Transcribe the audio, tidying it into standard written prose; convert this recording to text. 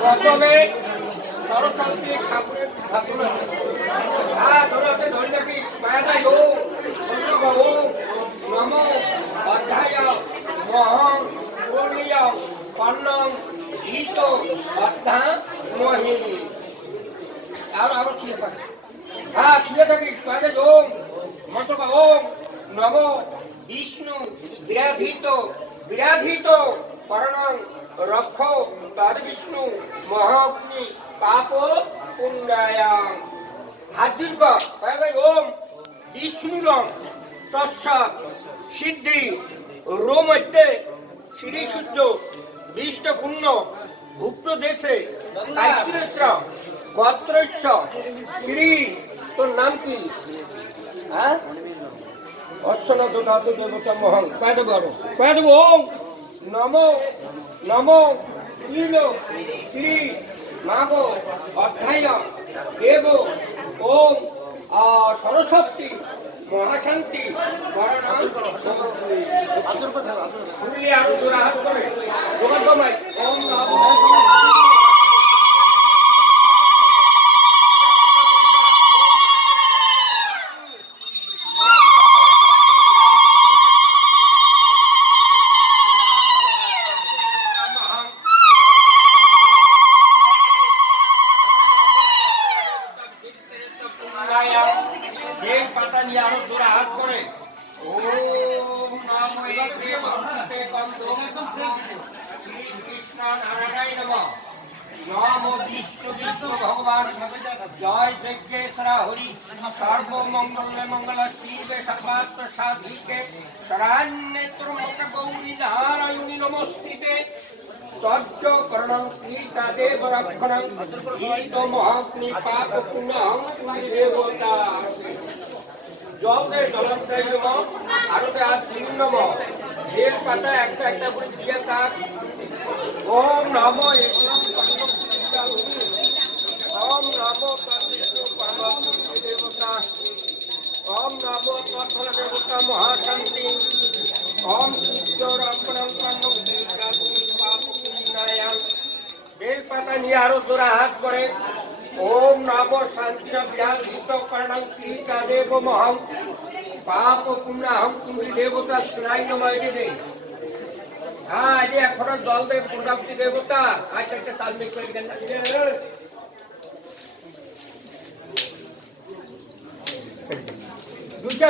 প্রথমে সরস্বতী ঠাকুরের ঠাকুর ধরে ধরে নাকি মায়াদায় নম অধ্যায় মহং পুরীয় পন্নং গীত অধ্যা মহি আরো কি থাকে কি থাকি মায়াদায় ওম মন্ত্র ওম নম বিষ্ণু বিরাধিত বিরাধিত পরণং রক্ষ তদ বিষ্ণু মহাগ্নি পাপ পুণ্যায়াং হাত দীর্ঘ ওম বিষ্ণুরং তৎসৎ সিদ্ধি রোমধ্যে শ্রী সূর্য বিষ্ট পুণ্য ভুক্ত দেশে কাশ্মীর গোত্রস্য শ্রী তোর নাম কি হ্যাঁ অর্চনা দদাত দেবতা মহং কয়ে দেবো ওম নম নম তিল শ্রী নাগ অধ্যায় দেব ওম সরস্বতী মহাশান্তি আরো জোড়া হাত করে ওম নম পাতা নিয়ে আরো জোড়া হাত করে ওম নম একে ভক্তে কন্দম শ্রী কৃষ্ণ নারায়ণ নমঃ নম বিষ্ণু বিষ্ণু ভগবান জয় যজ্ঞেশ্বরা হরি সর্বমঙ্গলে মঙ্গল শিবে সর্বাত্ম সাধিকে শরণ্যেত্র গৌরী নারায়ণী নমস্তুতে তজ্জ করণং কৃতা দেব রক্ষণং গীত মহাগ্নি পাপ পুণ্যং দেবতা জল দেয় জলম দেয় নম আরো দেয় তিন নম বেল পাতা একটা একটা করে দিয়ে থাক ওম নম একলম ওম নম দেবতা ওম নম তৎফল দেবতা মহাশান্তি ওম চিত্তরক্ষণং কর্ণং পাপ পুণ্যায়াং বেল পাতা নিয়ে আরো জোড়া হাত করে ওম নম শান্তি বিরাজিত কর্ণং কৃতা দেব মহং পাপ পুণ্যাহং তুমি দেবতা শ্রাই নমঃ দে হ্যাঁ এই এখনো জল দেব প্রজাপতি দেবতা আচ্ছা একটা তাল মিক্স করে দেন দুইটা